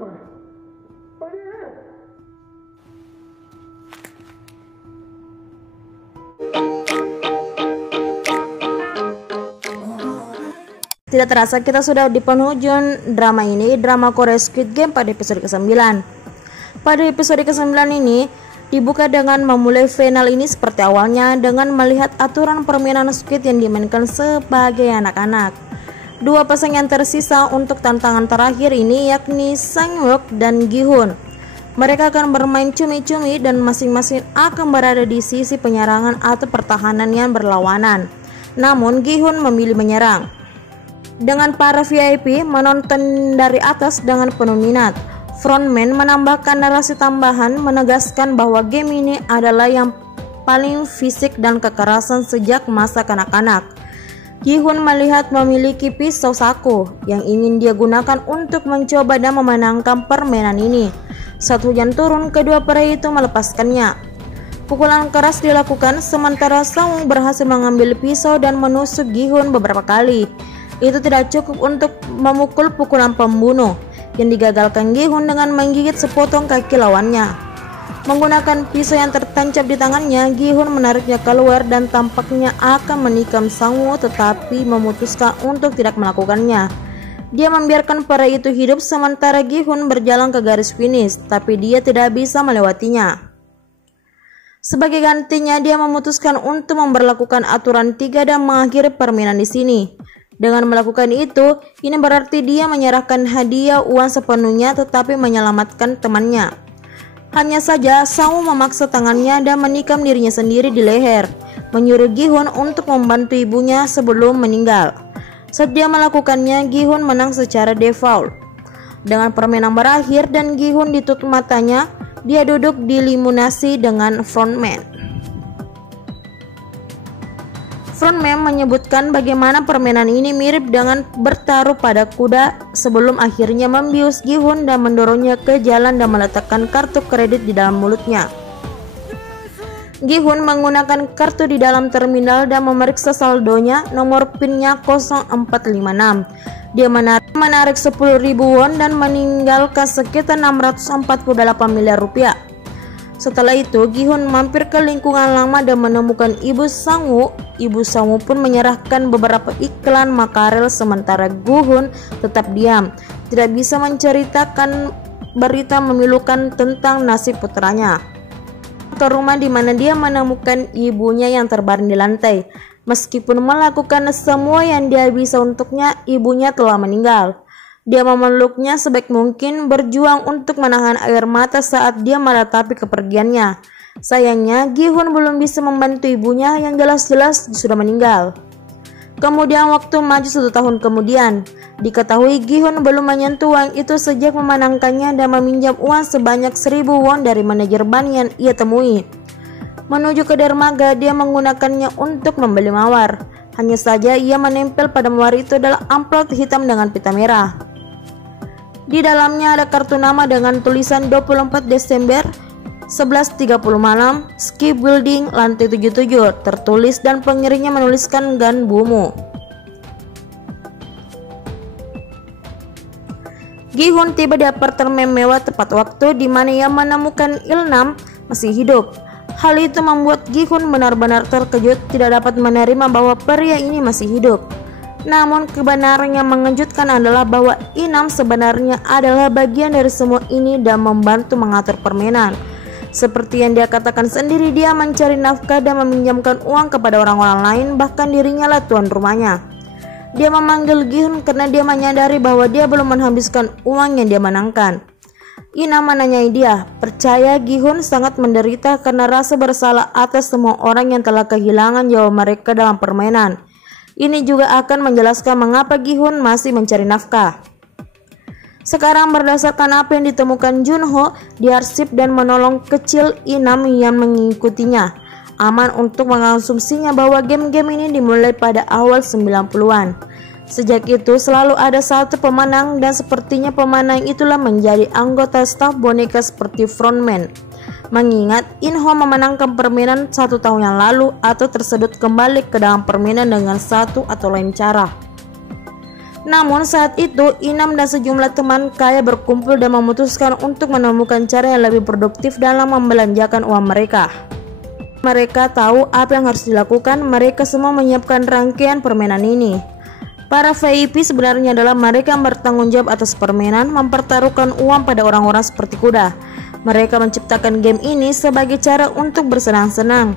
Tidak terasa kita sudah di penghujung drama ini, drama Korea Squid Game pada episode ke-9. Pada episode ke-9 ini dibuka dengan memulai final ini seperti awalnya dengan melihat aturan permainan Squid yang dimainkan sebagai anak-anak. Dua pasang yang tersisa untuk tantangan terakhir ini yakni Sang-wook dan Gi-hun. Mereka akan bermain cumi-cumi dan masing-masing akan berada di sisi penyerangan atau pertahanan yang berlawanan. Namun Gi-hun memilih menyerang. Dengan para VIP menonton dari atas dengan penuh minat, frontman menambahkan narasi tambahan menegaskan bahwa game ini adalah yang paling fisik dan kekerasan sejak masa kanak-kanak. Gi-hun melihat memiliki pisau saku yang ingin dia gunakan untuk mencoba dan memenangkan permainan ini. Saat hujan turun, kedua pria itu melepaskannya. Pukulan keras dilakukan sementara Sang berhasil mengambil pisau dan menusuk Gi-hun beberapa kali. Itu tidak cukup untuk memukul pukulan pembunuh yang digagalkan Gi-hun dengan menggigit sepotong kaki lawannya. Menggunakan pisau yang tertancap di tangannya, Gi-hun menariknya keluar dan tampaknya akan menikam Sang-woo, tetapi memutuskan untuk tidak melakukannya. Dia membiarkan pria itu hidup sementara Gi-hun berjalan ke garis finish, tapi dia tidak bisa melewatinya. Sebagai gantinya, dia memutuskan untuk memberlakukan aturan 3 dan mengakhiri permainan di sini. Dengan melakukan itu, ini berarti dia menyerahkan hadiah uang sepenuhnya tetapi menyelamatkan temannya. Hanya saja, Sang-woo memaksa tangannya dan menikam dirinya sendiri di leher, menyuruh Gi-hun untuk membantu ibunya sebelum meninggal. Saat dia melakukannya, Gi-hun menang secara default. Dengan permainan berakhir dan Gi-hun ditutup matanya, dia duduk dilimunasi dengan frontman. Frontman menyebutkan bagaimana permainan ini mirip dengan bertaruh pada kuda sebelum akhirnya membius Gi-hun dan mendorongnya ke jalan dan meletakkan kartu kredit di dalam mulutnya. Gi-hun menggunakan kartu di dalam terminal dan memeriksa saldonya, nomor PIN-nya 0456. Dia menarik 10.000 won dan meninggalkan sekitar 648 miliar rupiah. Setelah itu, Gi-hun mampir ke lingkungan lama dan menemukan ibu Sang-woo. Ibu Sang-woo pun menyerahkan beberapa iklan makarel sementara Gi-hun tetap diam, tidak bisa menceritakan berita memilukan tentang nasib putranya. Ke rumah di mana dia menemukan ibunya yang terbaring di lantai. Meskipun melakukan semua yang dia bisa untuknya, ibunya telah meninggal. Dia memeluknya sebaik mungkin, berjuang untuk menahan air mata saat dia meratapi kepergiannya. Sayangnya, Gi-hun belum bisa membantu ibunya yang jelas-jelas sudah meninggal. Kemudian waktu maju 1 tahun kemudian, diketahui Gi-hun belum menyentuh uang itu sejak memenangkannya dan meminjam uang sebanyak 1.000 won dari manajer ban yang ia temui. Menuju ke dermaga, dia menggunakannya untuk membeli mawar. Hanya saja ia menempel pada mawar itu adalah amplop hitam dengan pita merah. Di dalamnya ada kartu nama dengan tulisan 24 Desember 11.30 malam, Ski Building, lantai 77, tertulis dan pengirimnya menuliskan Gan Bumu. Gi-hun tiba di apartemen mewah tepat waktu di mana ia menemukan Il-nam masih hidup. Hal itu membuat Gi-hun benar-benar terkejut, tidak dapat menerima bahwa pria ini masih hidup. Namun kebenaran yang mengejutkan adalah bahwa Il-nam sebenarnya adalah bagian dari semua ini dan membantu mengatur permainan. Seperti yang dia katakan sendiri, dia mencari nafkah dan meminjamkan uang kepada orang-orang lain, bahkan dirinya lah tuan rumahnya. Dia memanggil Gi-hun karena dia menyadari bahwa dia belum menghabiskan uang yang dia menangkan. Il-nam menanyai dia, percaya Gi-hun sangat menderita karena rasa bersalah atas semua orang yang telah kehilangan nyawa mereka dalam permainan. Ini juga akan menjelaskan mengapa Gi-hun masih mencari nafkah. Sekarang berdasarkan apa yang ditemukan Junho di arsip dan menolong kecil Il-nam yang mengikutinya, aman untuk mengonsumsinya bahwa game-game ini dimulai pada awal 90-an. Sejak itu selalu ada satu pemenang dan sepertinya pemenang itulah menjadi anggota staf boneka seperti frontman. Mengingat Inho memenangkan permainan 1 tahun yang lalu atau tersedot kembali ke dalam permainan dengan satu atau lain cara. Namun saat itu Inam dan sejumlah teman kaya berkumpul dan memutuskan untuk menemukan cara yang lebih produktif dalam membelanjakan uang mereka. Mereka tahu apa yang harus dilakukan. Mereka semua menyiapkan rangkaian permainan ini. Para VIP sebenarnya adalah mereka yang bertanggung jawab atas permainan, mempertaruhkan uang pada orang-orang seperti kuda. Mereka menciptakan game ini sebagai cara untuk bersenang-senang.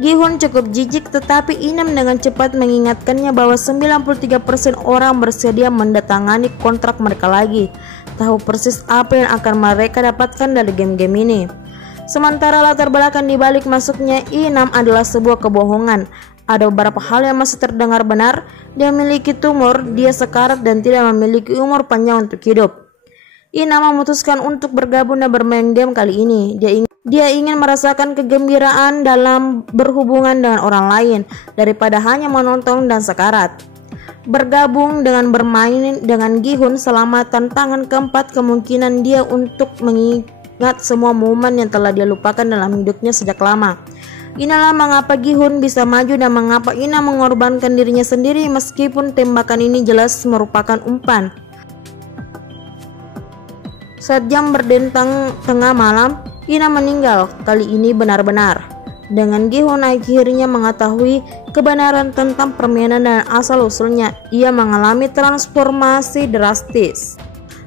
Gi-hun cukup jijik, tetapi Inam dengan cepat mengingatkannya bahwa 93% orang bersedia mendatangani kontrak mereka lagi. Tahu persis apa yang akan mereka dapatkan dari game-game ini. Sementara latar belakang di balik masuknya Inam adalah sebuah kebohongan. Ada beberapa hal yang masih terdengar benar. Dia memiliki tumor, dia sekarat dan tidak memiliki umur panjang untuk hidup. Inam memutuskan untuk bergabung dan bermain game kali ini. Dia ingin merasakan kegembiraan dalam berhubungan dengan orang lain daripada hanya menonton dan sekarat. Bergabung dengan bermain dengan Gi-hun selama tantangan keempat, kemungkinan dia untuk mengingat semua momen yang telah dia lupakan dalam hidupnya sejak lama. Inilah mengapa Gi-hun bisa maju dan mengapa Inam mengorbankan dirinya sendiri meskipun tembakan ini jelas merupakan umpan. Saat jam berdentang tengah malam, Inam meninggal. Kali ini benar-benar. Dengan Gi-hun akhirnya mengetahui kebenaran tentang permainan dan asal-usulnya, ia mengalami transformasi drastis.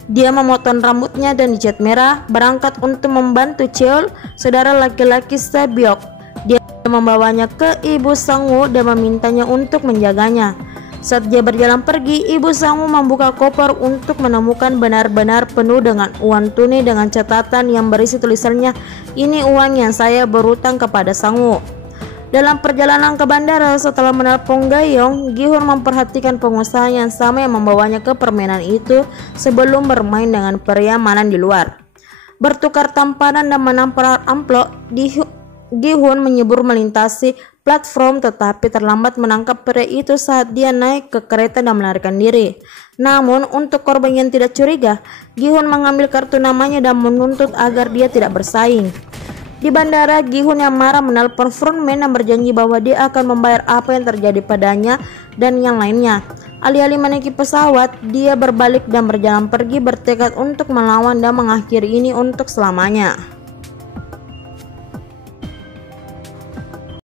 Dia memotong rambutnya dan dicat merah, berangkat untuk membantu Cheol, saudara laki-laki Sae-byok. Dia membawanya ke ibu Sang-woo dan memintanya untuk menjaganya. Saat dia berjalan pergi, ibu Sang-woo membuka koper untuk menemukan benar-benar penuh dengan uang tunai dengan catatan yang berisi tulisannya, "Ini uang yang saya berutang kepada Sang-woo." Dalam perjalanan ke bandara setelah menelpon Ga-young, Gi-hun memperhatikan pengusaha yang sama yang membawanya ke permainan itu sebelum bermain dengan pria malam di luar. Bertukar tamparan dan menampar amplop, Gi-hun menyebur melintasi platform tetapi terlambat menangkap pria itu saat dia naik ke kereta dan melarikan diri. Namun untuk korban yang tidak curiga, Gi-hun mengambil kartu namanya dan menuntut agar dia tidak bersaing. Di bandara, Gi-hun yang marah menelpon frontman dan berjanji bahwa dia akan membayar apa yang terjadi padanya dan yang lainnya. Alih-alih menaiki pesawat, dia berbalik dan berjalan pergi bertekad untuk melawan dan mengakhiri ini untuk selamanya.